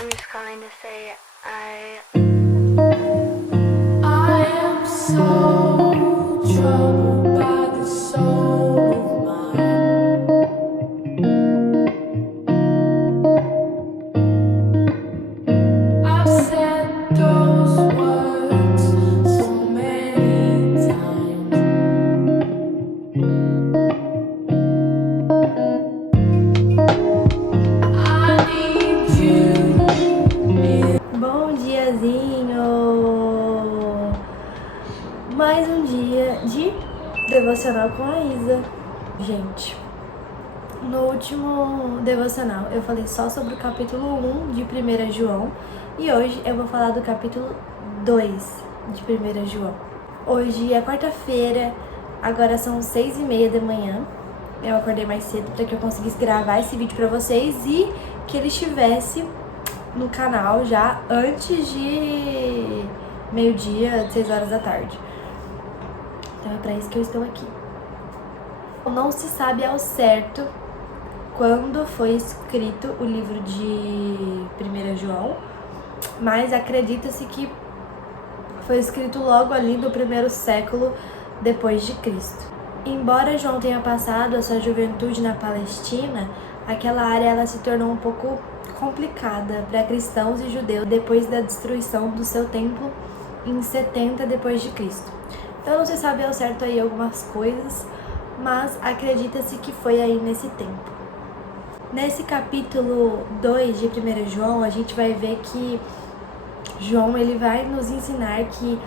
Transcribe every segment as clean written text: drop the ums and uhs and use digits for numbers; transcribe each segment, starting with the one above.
I'm just calling to say I am so troubled by the soul of mine. I've said those words so many times. I need you. Bom diazinho! Mais um dia de devocional com a Isa. Gente, no último devocional eu falei só sobre o capítulo 1 de 1 João e hoje eu vou falar do capítulo 2 de 1 João. Hoje é quarta-feira, agora são 6h30 da manhã. Eu acordei mais cedo para que eu conseguisse gravar esse vídeo para vocês e que ele estivesse no canal já antes de meio-dia, 6 horas da tarde. Então é para isso que eu estou aqui. Não se sabe ao certo quando foi escrito o livro de 1 João, mas acredita-se que foi escrito logo ali no primeiro século depois de Cristo. Embora João tenha passado a sua juventude na Palestina, aquela área ela se tornou um pouco complicada para cristãos e judeus depois da destruição do seu templo em 70 depois de Cristo. Então não se sabe ao certo aí algumas coisas, mas acredita-se que foi aí nesse tempo. Nesse capítulo 2 de 1 João, a gente vai ver que João ele vai nos ensinar que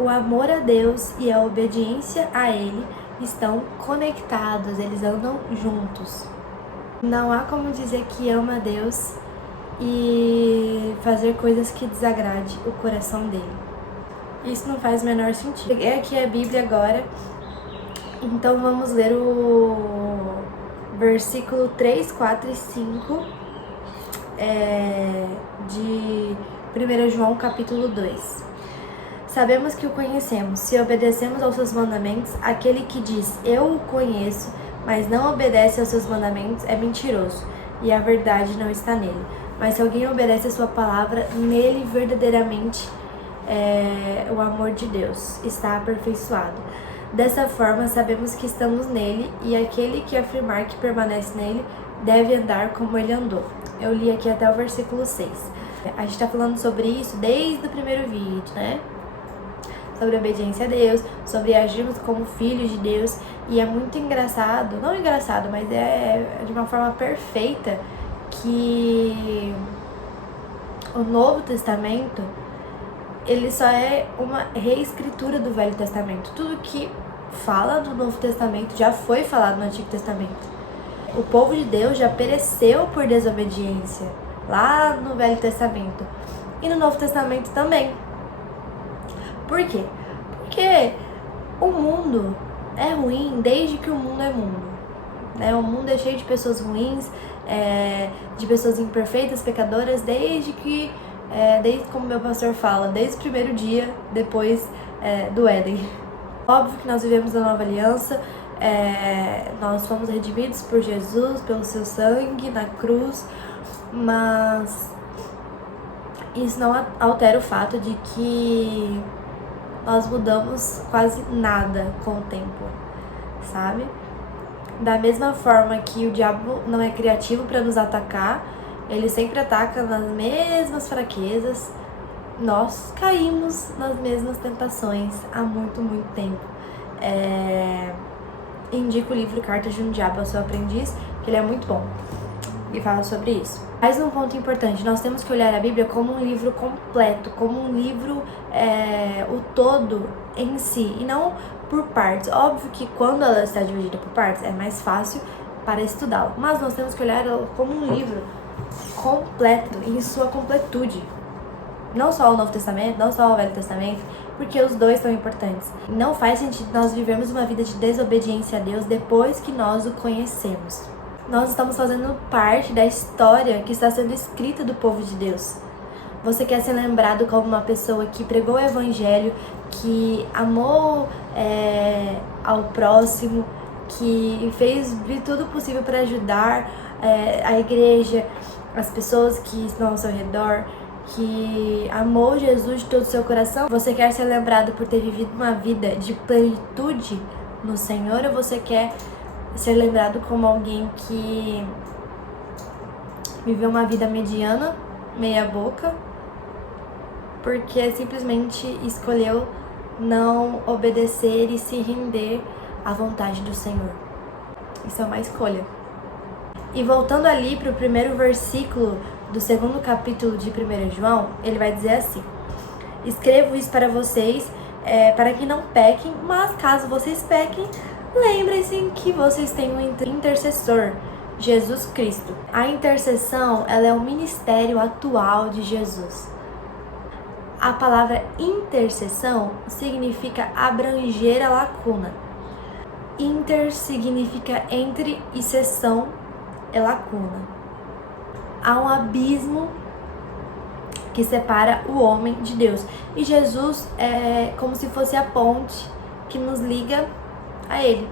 o amor a Deus e a obediência a Ele estão conectados, eles andam juntos. Não há como dizer que ama a Deus e fazer coisas que desagrade o coração dele. Isso não faz o menor sentido. Peguei aqui a Bíblia agora, então vamos ler o versículo 3, 4 e 5 de 1 João capítulo 2. Sabemos que o conhecemos, se obedecemos aos seus mandamentos. Aquele que diz, eu o conheço, mas não obedece aos seus mandamentos, é mentiroso, e a verdade não está nele. Mas se alguém obedece a sua palavra, nele verdadeiramente o amor de Deus está aperfeiçoado. Dessa forma, sabemos que estamos nele, e aquele que afirmar que permanece nele, deve andar como ele andou. Eu li aqui até o versículo 6. A gente está falando sobre isso desde o primeiro vídeo, né? Sobre obediência a Deus, sobre agirmos como filhos de Deus. E é muito engraçado, não engraçado, mas é de uma forma perfeita que o Novo Testamento, ele só é uma reescritura do Velho Testamento. Tudo que fala no Novo Testamento já foi falado no Antigo Testamento. O povo de Deus já pereceu por desobediência lá no Velho Testamento e no Novo Testamento também. Por quê? Porque o mundo é ruim desde que o mundo é mundo, né? O mundo é cheio de pessoas ruins, de pessoas imperfeitas, pecadoras, desde como meu pastor fala, desde o primeiro dia depois do Éden. Óbvio que nós vivemos a nova aliança, nós fomos redimidos por Jesus, pelo seu sangue na cruz, mas isso não altera o fato de que nós mudamos quase nada com o tempo, sabe? Da mesma forma que o diabo não é criativo para nos atacar, ele sempre ataca nas mesmas fraquezas. Nós caímos nas mesmas tentações há muito, muito tempo. Indico o livro Cartas de um Diabo ao Seu Aprendiz, que ele é muito bom e fala sobre isso. Mais um ponto importante, nós temos que olhar a Bíblia como um livro completo, como um livro, o todo em si, e não por partes. Óbvio que quando ela está dividida por partes, é mais fácil para estudá-la, mas nós temos que olhar ela como um livro completo, em sua completude. Não só o Novo Testamento, não só o Velho Testamento, porque os dois são importantes. Não faz sentido nós vivermos uma vida de desobediência a Deus depois que nós o conhecemos. Nós estamos fazendo parte da história que está sendo escrita do povo de Deus. Você quer ser lembrado como uma pessoa que pregou o Evangelho, que amou ao próximo, que fez de tudo possível para ajudar a igreja, as pessoas que estão ao seu redor, que amou Jesus de todo o seu coração? Você quer ser lembrado por ter vivido uma vida de plenitude no Senhor, ou você quer ser lembrado como alguém que viveu uma vida mediana, meia boca, porque simplesmente escolheu não obedecer e se render à vontade do Senhor? Isso é uma escolha. E voltando ali para o primeiro versículo do segundo capítulo de 1 João, ele vai dizer assim: escrevo isso para vocês, para que não pequem, mas caso vocês pequem, lembrem-se que vocês têm um intercessor, Jesus Cristo. A intercessão, ela é o ministério atual de Jesus. A palavra intercessão significa abranger a lacuna. Inter significa entre e seção é lacuna. Há um abismo que separa o homem de Deus. E Jesus é como se fosse a ponte que nos liga a Ele.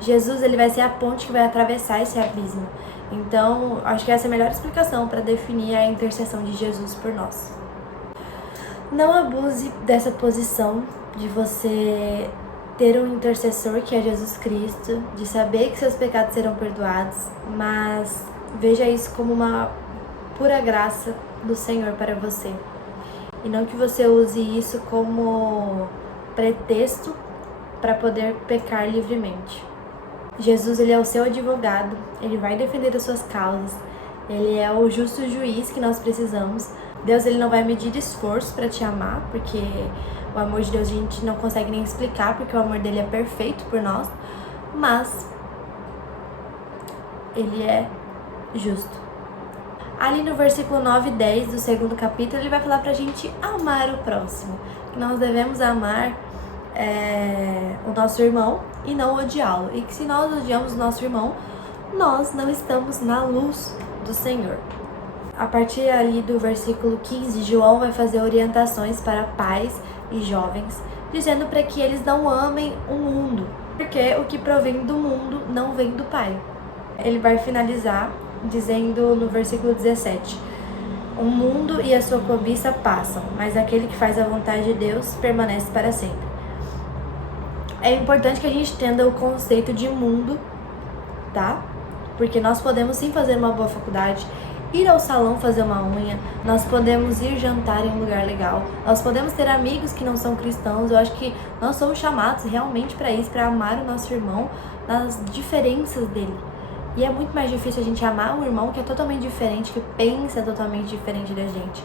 Jesus, ele vai ser a ponte que vai atravessar esse abismo. Então, acho que essa é a melhor explicação para definir a intercessão de Jesus por nós. Não abuse dessa posição de você ter um intercessor, que é Jesus Cristo, de saber que seus pecados serão perdoados, mas veja isso como uma pura graça do Senhor para você. E não que você use isso como pretexto para poder pecar livremente. Jesus, ele é o seu advogado, ele vai defender as suas causas, ele é o justo juiz que nós precisamos. Deus, ele não vai medir esforço para te amar, porque o amor de Deus a gente não consegue nem explicar, porque o amor dele é perfeito por nós, mas ele é justo. Ali no versículo 9 e 10 do segundo capítulo, ele vai falar pra gente amar o próximo, que nós devemos amar o nosso irmão e não odiá-lo, e que se nós odiamos o nosso irmão, nós não estamos na luz do Senhor. A partir ali do versículo 15, João vai fazer orientações para pais e jovens, dizendo para que eles não amem o mundo, porque o que provém do mundo não vem do Pai. Ele vai finalizar dizendo no versículo 17: o mundo e a sua cobiça passam, mas aquele que faz a vontade de Deus permanece para sempre. É importante que a gente entenda o conceito de mundo, tá? Porque nós podemos sim fazer uma boa faculdade, ir ao salão fazer uma unha, nós podemos ir jantar em um lugar legal, nós podemos ter amigos que não são cristãos. Eu acho que nós somos chamados realmente para isso, para amar o nosso irmão nas diferenças dele. E é muito mais difícil a gente amar um irmão que é totalmente diferente, que pensa totalmente diferente da gente.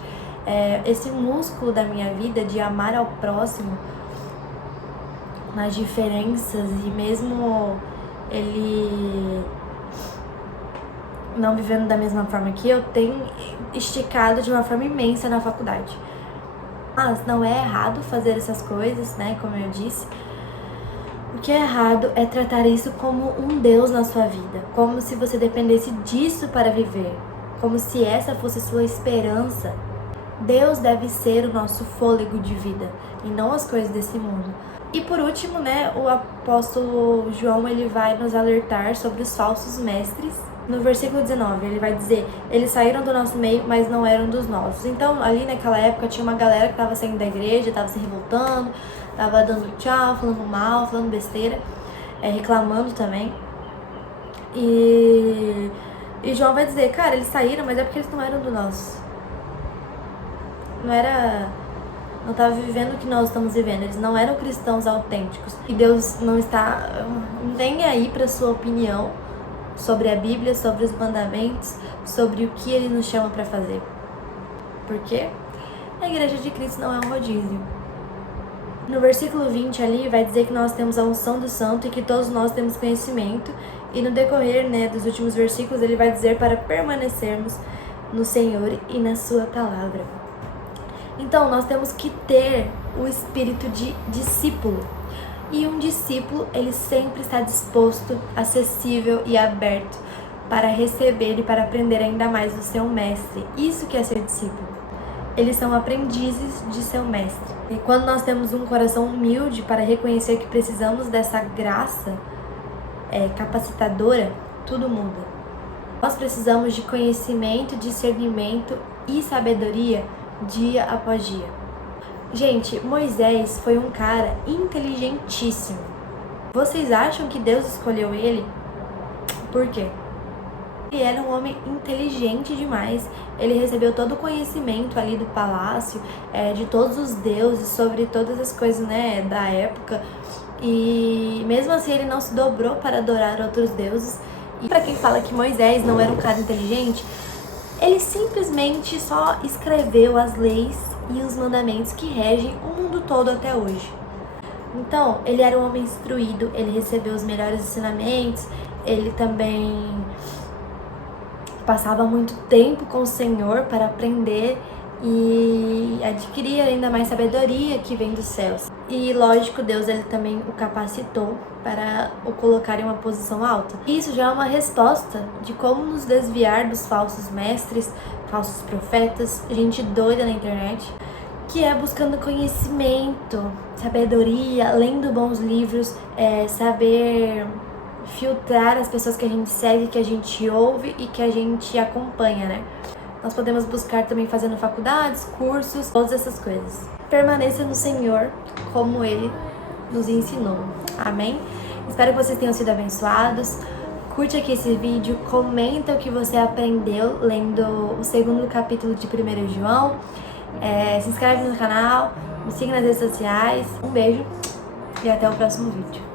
Esse músculo da minha vida de amar ao próximo nas diferenças, e mesmo ele não vivendo da mesma forma que eu, tenho esticado de uma forma imensa na faculdade. Mas não é errado fazer essas coisas, né, como eu disse. O que é errado é tratar isso como um Deus na sua vida, como se você dependesse disso para viver, como se essa fosse sua esperança. Deus deve ser o nosso fôlego de vida e não as coisas desse mundo. E por último, né, o apóstolo João, ele vai nos alertar sobre os falsos mestres. No versículo 19, ele vai dizer: eles saíram do nosso meio, mas não eram dos nossos. Então, ali naquela época, tinha uma galera que estava saindo da igreja, estava se revoltando, estava dando tchau, falando mal, falando besteira, reclamando também. E João vai dizer: cara, eles saíram, mas é porque eles não eram do nosso. Não estava vivendo o que nós estamos vivendo. Eles não eram cristãos autênticos. E Deus não está nem aí para sua opinião sobre a Bíblia, sobre os mandamentos, sobre o que Ele nos chama para fazer. Porque a Igreja de Cristo não é um rodízio. No versículo 20 ali vai dizer que nós temos a unção do santo e que todos nós temos conhecimento. E no decorrer, né, dos últimos versículos, ele vai dizer para permanecermos no Senhor e na sua palavra. Então, nós temos que ter o espírito de discípulo. E um discípulo, ele sempre está disposto, acessível e aberto para receber e para aprender ainda mais do seu mestre. Isso que é ser discípulo. Eles são aprendizes de seu mestre. E quando nós temos um coração humilde para reconhecer que precisamos dessa graça capacitadora, tudo muda. Nós precisamos de conhecimento, discernimento e sabedoria dia após dia. Gente, Moisés foi um cara inteligentíssimo. Vocês acham que Deus escolheu ele? Por quê? Ele era um homem inteligente demais. Ele recebeu todo o conhecimento ali do palácio, de todos os deuses, sobre todas as coisas, né, da época. E mesmo assim ele não se dobrou para adorar outros deuses. E para quem fala que Moisés não era um cara inteligente, ele simplesmente só escreveu as leis e os mandamentos que regem o mundo todo até hoje. Então, ele era um homem instruído, ele recebeu os melhores ensinamentos, ele também passava muito tempo com o Senhor para aprender e adquirir ainda mais sabedoria que vem dos céus. E lógico, Deus ele também o capacitou para o colocar em uma posição alta. Isso já é uma resposta de como nos desviar dos falsos mestres, falsos profetas, gente doida na internet, que é buscando conhecimento, sabedoria, lendo bons livros, saber filtrar as pessoas que a gente segue, que a gente ouve e que a gente acompanha, né? Nós podemos buscar também fazendo faculdades, cursos, todas essas coisas. Permaneça no Senhor como Ele nos ensinou. Amém? Espero que vocês tenham sido abençoados. Curte aqui esse vídeo, comenta o que você aprendeu lendo o 2º capítulo de 1 João. Se inscreve no canal, me siga nas redes sociais. Um beijo e até o próximo vídeo.